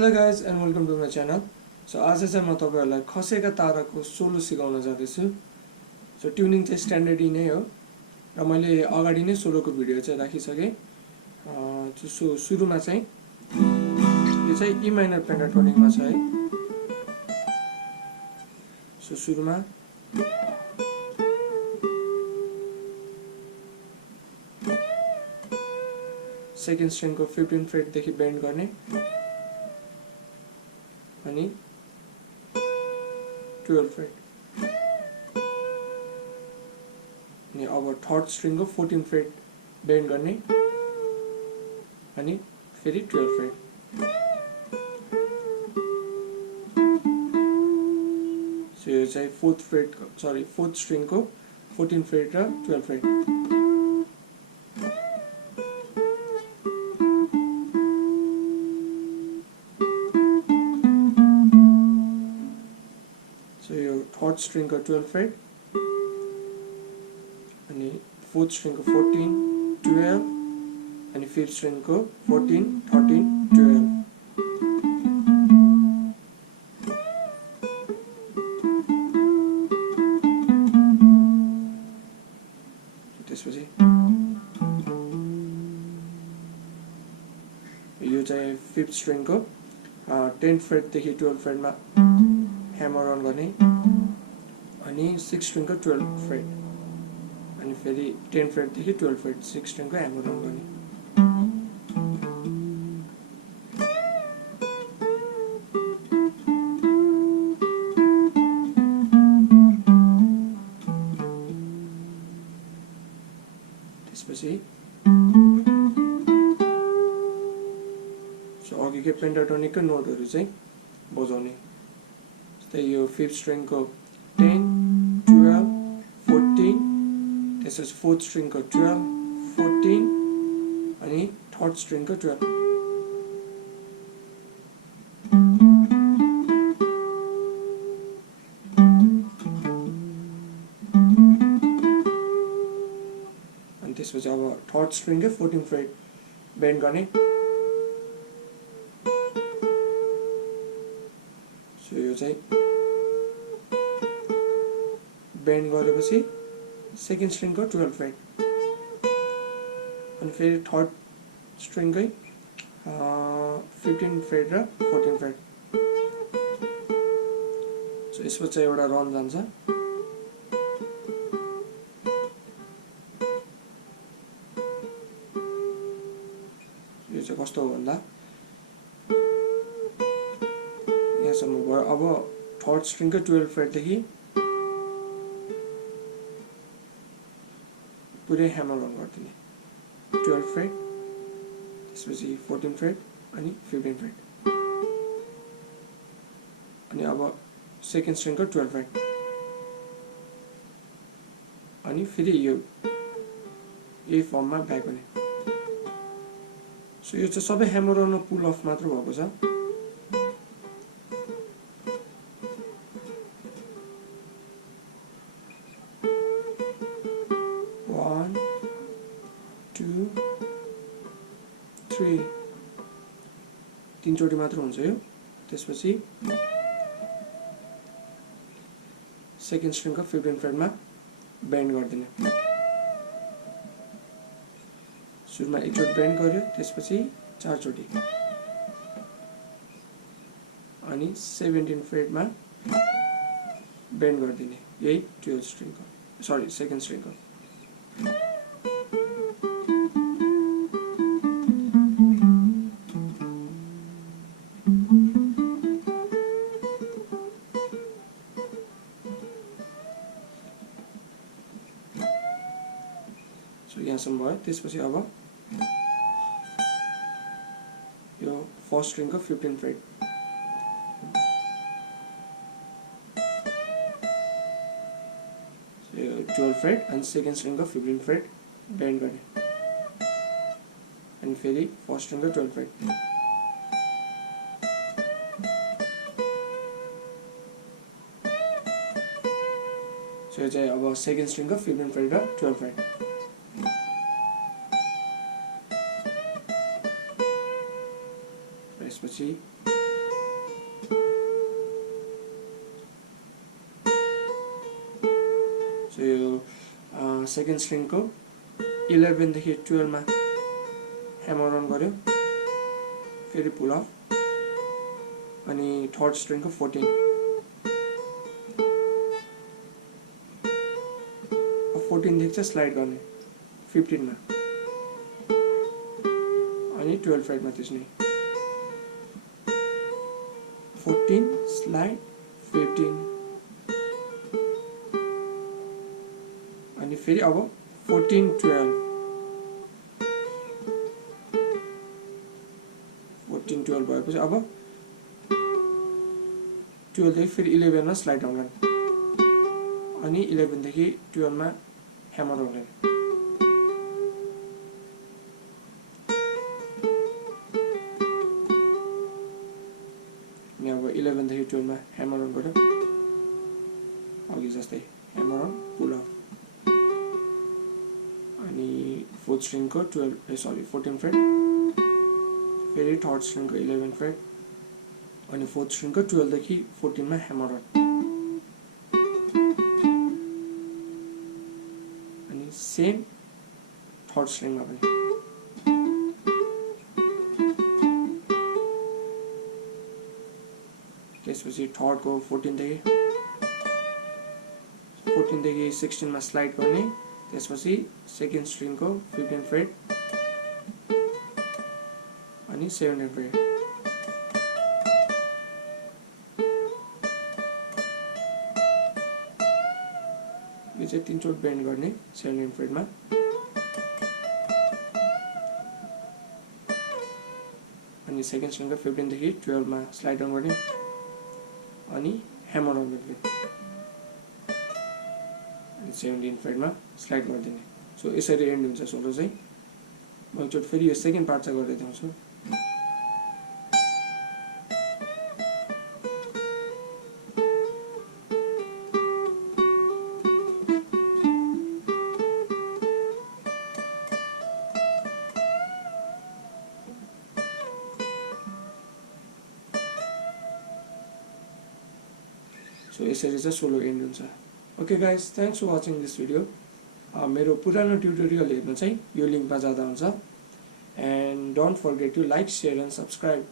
Hello guys and welcome to my channel. So आज चाहिँ म तपाईहरुलाई खसेका ताराको सोलो सिकाउन जाँदैछु. So ट्युनिङ चाहिँ स्ट्यान्डर्ड नै हो र मैले अगाडि नै सोलोको भिडियो चाहिँ राखिसके. सो सुरुमा चाहिँ यो चाहिँ ई माइनर पेन्टाटोनिकमा छ है. सो सुरुमा सेकेन्ड स्ट्रिङको 15 फ्रेट देखि बेन्ड गर्ने अनि 12 फ्रेट अनि अब थर्ड स्ट्रिङको 14 फ्रेट बेन्ड गर्ने अनि फेरि 12 फ्रेट. सो यो चाहिँ फोर्थ स्ट्रिङको 14 फ्रेट र 12 फ्रेट. थर्ड स्ट्रिंग को 12 फ्रेट अनि फोर्थ स्ट्रिंग को 14 12 अनि फिफ्थ स्ट्रिंग को 14 13 12. त्यसपछि यो चाहिँ फिफ्थ स्ट्रिंग को 10 फ्रेट देखि 12 फ्रेट मा हैमर अन गर्ने अनि 6 स्ट्रिङ को 12 फ्रेट अनि फेरि 10 फ्रेट देखि 12 फ्रेट 6 स्ट्रिङ को हैमर अन गर्ने. त्यसपछि सो अघिकै पेन्टाटोनिकको नोटहरु चाहिँ बजाउने. जस्तै यो फिफ्थ स्ट्रिङ को 10 12 14 त्यसपछि फोर्थ स्ट्रिङ को 12 14 अनि थर्ड स्ट्रिङ को 12. अनि त्यसपछि अब थर्ड स्ट्रिङ को 14 फ्रेट बेन्ड गर्ने. सो यो चाहिँ बेन्ड गरेपछि सेकेन्ड स्ट्रिङ को 12 फ्रेट अनि फेरि थर्ड स्ट्रिङ कै 15 फ्रेट र 14 फ्रेट. सो यसपछि एउटा रन जान्छ. यो चाहिँ कस्तो हो भन्दा यहाँसम्म भयो. अब थर्ड स्ट्रिङ को 12 फ्रेट देखि पुरै हैमर अन गरिदिने. 12 फ्रेट त्यसपछि 14 फ्रेट अनि 15 फ्रेट अनि अब सेकेन्ड स्ट्रिङ को 12 फ्रेट अनि फेरि यो यही फर्ममा ब्याक हुने. सो यो चाहिँ सबै हैमर अन पुल अफ मात्र भएको छ. तीनचोटी मात्र हुन्छ यो. त्यसपछि सेकेन्ड स्ट्रिङ को 15 फ्रेट मा बेन्ड गर्दिने. सुरुमा एकचोटि बेन्ड गर्यो त्यसपछि 4 चोटी अनि 17 फ्रेट मा बेन्ड गर्दिने. यही 12 स्ट्रिङ को सेकेन्ड स्ट्रिङ को. सो यहाँसम्म भयो. त्यसपछि अब यो फर्स्ट स्ट्रिङ को 15 फ्रेट यो 12 फ्रेट अनि सेकेन्ड स्ट्रिङ को 15 फ्रेट बेन्ड गर्ने अनि फेरि फर्स्ट स्ट्रिङ को 12 फ्रेट. सो यो चाहिँ अब सेकेन्ड स्ट्रिङ को 15 फ्रेट र 12 फ्रेट. त्यसपछि सेकेन्ड स्ट्रिङको 11 देखि 12 मा ह्यामर अन गर्यो, फेरि पुल अफ, अनि थर्ड स्ट्रिङको 14 देखि चाहिँ स्लाइड गर्ने 15 मा, अनि 12 फ्रेटमा त्यसै 14 स्लाइड 15, अनि फेरि अब 14 12 भएपछि अब 12 देखि फेरि 11 मा स्लाइड डाउन गर्ने, अनि 11 देखि 12 मा ह्यामर अन गर्ने, अनि अब 11 देखि 12 मा ह्यामर अन गर्यो, अघि जस्तै ह्यामर अन पुल अफ, अनि फोर्थ स्ट्रिङको 14 फ्रेट, फेरि थर्ड स्ट्रिङको 11 फ्रेट, अनि फोर्थ स्ट्रिङको 12 देखि 14 मा ह्यामर अन, अनि सेम थर्ड स्ट्रिङमा पनि, त्यसपछि थर्डको 14 देखि 16 मा स्लाइड गर्ने, त्यसपछि सेकेन्ड स्ट्रिङको 15 फ्रेट, अनि 17 फ्रेट, यो चाहिँ 3 चोट बेन्ड गर्ने 17 फ्रेटमा, अनि सेकेन्ड स्ट्रिङको 15 देखि 12 मा स्लाइड डाउन गर्ने, अनि ह्यामर अन गर्ने, अनि 17 फ्रेटमा स्लाइड गरिदिने। सो यसरी एन्ड हुन्छ सोलो चाहिँ। म एकचोटि फेरि यो सेकेन्ड पार्ट चाहिँ गर्दै देखाउँछु। सो यसरी चाहिँ सोलो एन्ड हुन्छ। Okay guys, thanks for watching this video. मेरो पुरानो ट्युटोरियल हेर्नु चाहिँ यो लिङ्कमा जाँदा हुन्छ। And don't forget to like, share and subscribe.